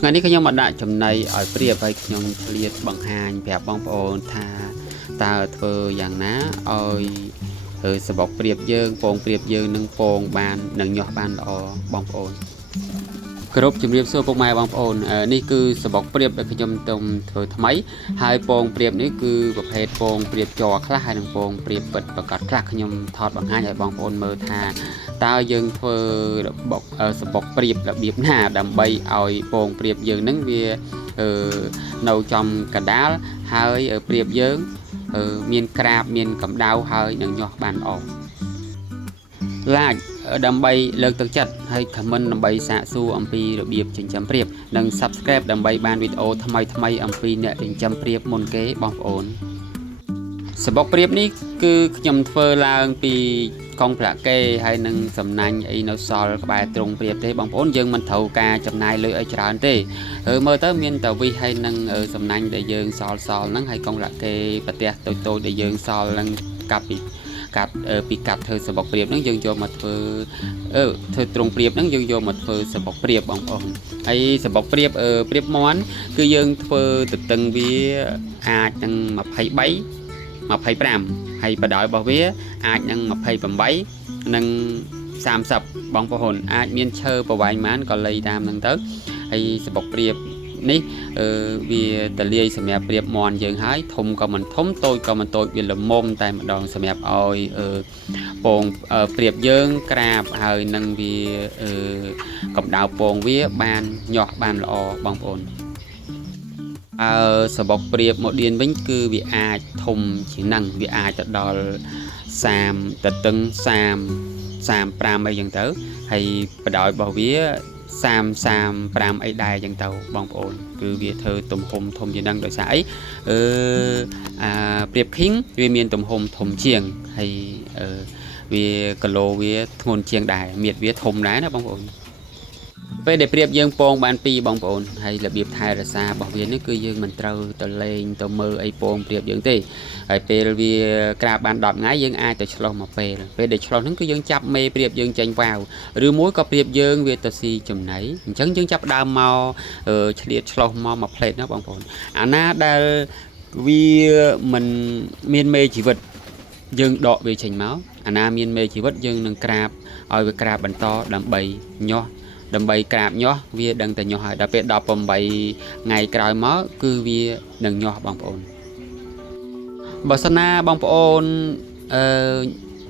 ថ្ងៃនេះខ្ញុំមកដាក់ចំណៃឲ្យព្រៀបឲ្យខ្ញុំឆ្លៀតបង្ហាញប្រាប់បងប្អូនថាតើធ្វើយ៉ាងណាឲ្យសបកព្រៀបយើងពងព្រៀបយើងនឹងពងបាននឹងញាស់បានល្អបងប្អូនគ្រប់ជំរាបសួរពុកម៉ែបងប្អូននេះគឺសបកព្រៀបដែលខ្ញុំទុំធ្វើថ្មីហើយពងព្រៀបនេះគឺប្រភេទពងព្រៀបជ័រខ្លះហើយនឹងពងព្រៀបពិតប្រកបខ្លះខ្ញុំថតបង្ហាញឲ្យបងប្អូនមើលថាតើយើងធ្វើសបកព្រៀបរបៀបណាដើម្បីឲ្យពងព្រៀបយើងនឹងវានៅចំកណ្ដាលហើយព្រៀបយើងមានក្រាបមានកម្ដៅហើយនឹងញាស់បានល្អlike ដើម្បីលើកទឹកចិត្តហើយ comment ដើម្បីសាកសួរអំពីរបៀបចិញ្ចឹមព្រៀបនិង subscribe ដើម្បីបានវីដេអូថ្មីអំពីអ្នកចិញ្ចឹមព្រៀបមុនគេបងប្អូនសបកព្រៀបនេះគឺខ្ញុំធ្វើឡើងពីកងប្រាក់គេហើយនឹងសំណាញ់អីនៅសល់ក្បែរទ្រុងព្រៀបទេបងប្អូនយើងមិនត្រូវការចំណាយលុយឲ្យច្រើនទេមើលទៅមានតែវិសហើយនឹងសំណាញ់ដែលយើងសល់ហ្នឹងហើយកងប្រាក់គេប្រទះតូចដែលយើងសល់នឹងកាត់ធ្វើសបកព្រៀបហ្នឹងយើងយកមកធ្វើទ្រុងព្រៀបហ្នឹងយើងយកមកធ្វើសបកព្រៀបបងប្អូនហើយសបកព្រៀបព្រៀបមាន់គឺយើងធ្វើទទឹងវាអាចនឹង23 25ហើយបដ ாய் របស់វាអាចនឹង28និង30បងប្អូនអាចមានឈើប្រវែងប៉ុន្មានក៏លៃតាមហ្នឹងទៅហើយសបកព្រៀបនេះវាតលាយសម្រាប់ព្រៀបមាន់យើងហើយធំក៏មិនធំតូចក៏មិនតូចវាល្មមតែម្ដងសម្រាប់ឲ្យពងព្រៀបយើងក្រាបហើយនឹងវាកម្ដៅពងវាបានញាស់បានល្អបងប្អូនសបកព្រៀបមកឌៀនវិញគឺវាអាចធំជាងហ្នឹងវាអាចទៅដល់30ទៅទឹង35អីចឹងទៅហើយបដ ாய் របស់វា35អីដែរចឹងទៅបងប្អូនគឺវាធ្វើទំហំធំជាងហ្នឹងដោយសារអីព្រៀបឃីងវាមានទំហំធំជាងហើយវាគីឡូវាធ្ងន់ជាងដែរមៀតវាធំដែរណាបងប្អូនពេលដែលព្រៀបយើងពងបាន2បងប្អូនហើយរបៀបថែរក្សារបស់វានេះគឺយើងមិនត្រូវទៅលេងទៅមើលអីពងព្រៀបយើងទេហើយពេលវាក្រាបបាន10ថ្ងៃយើងអាចទៅឆ្លោះមកពេលដែលឆ្លោះហ្នឹងគឺយើងចាប់មេព្រៀបយើងចេញវាវឬមួយក៏ព្រៀបយើងវាទៅស៊ីចំណីអញ្ចឹងយើងចាប់ដើមមកឆ្លៀតឆ្លោះមកផ្លេតណាបងប្អូនអាណាដែលវាមិនមានមេជីវិតយើងដកវាចេញមកអាណាមានមេជីវិតយើងនឹងក្រាបឲ្យវាក្រាបបន្តដើម្បីញាស់ដើម្បីក្រាបញាស់វាដឹងតែញាស់ហើយដល់ពេល18ថ្ងៃក្រោយមកគឺវានឹងញាស់បងប្អូនបើសិនណាបងប្អូន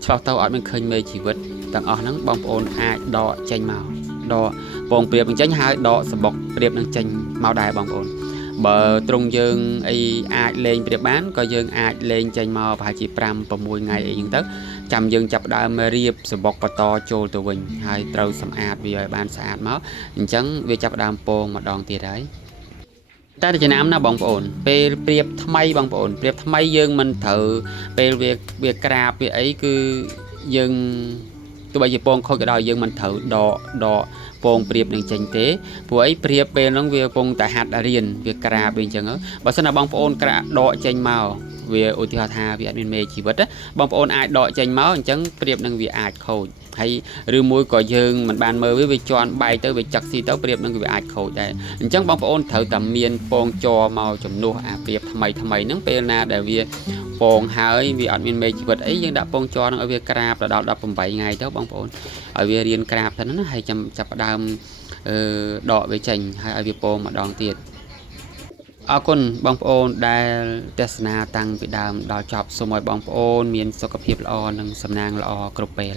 ឆ្លោះទៅអត់មានឃើញមេជីវិតទាំងអស់ហ្នឹងបងប្អូនអាចដកចេញមកដកពងព្រៀបចេញហើយដកសបកព្រៀបនឹងចេញមកដែរបងប្អូនបើទ្រង់យើងអីអាចលេងព្រៀបបានក៏យើងអាចលេងចេញមកប្រហែលជា5 6ថ្ងៃអីចឹងទៅចាំយើងចាប់ដើមរៀបសបកបន្តចូលទៅវិញហើយត្រូវសម្អាតវាឲ្យបានស្អាតមកអញ្ចឹងវាចាប់ដើមពងម្ដងទៀតហើយតែចំណាំណាបងប្អូនពេលព្រៀបថ្មីបងប្អូនព្រៀបថ្មីយើងមិនត្រូវពេលវាក្រាបវាអីគឺយើងទោះបីជាពងខូចក៏ដោយយើងមិនត្រូវដកពងព្រៀបនឹងចេញទេព្រោះអីព្រៀបពេលហ្នឹងវាពងតែហាត់រៀនវាក្រាបវិញអញ្ចឹងបើសិនណាបងប្អូនក្រាបដកចេញមកវាឧទាហរណ៍ថាវាអត់មានមេជីវិតបងប្អូនអាចដកចេញមកអញ្ចឹងព្រៀបនឹងវាអាចខូចហើយឬមួយក៏យើងមិនបានមើលវាជន់បែកទៅវាចឹកស៊ីទៅព្រៀបនឹងវាអាចខូចដែរអញ្ចឹងបងប្អូនត្រូវតែមានពងជ័រមកជំនួសអាព្រៀបថ្មីហ្នឹងពេលណាដែលវាពងហើយវាអត់មានមេជីវិតអីយើងដាក់ពងជ័រនឹងឲ្យវាក្រាបដល់18ថ្ងៃទៅបងប្អូនឲ្យវារៀនក្រាបទៅណាហើយចាប់ផ្ដើមដកវាចេញហើយឲ្យវាពងម្ដងទៀតអរគុណបងប្អូនដែលទស្សនាតាំងពីដើមដល់ចប់សូមឲ្យបងប្អូនមានសុខភាពល្អនិងសំណាងល្អគ្រប់ពេល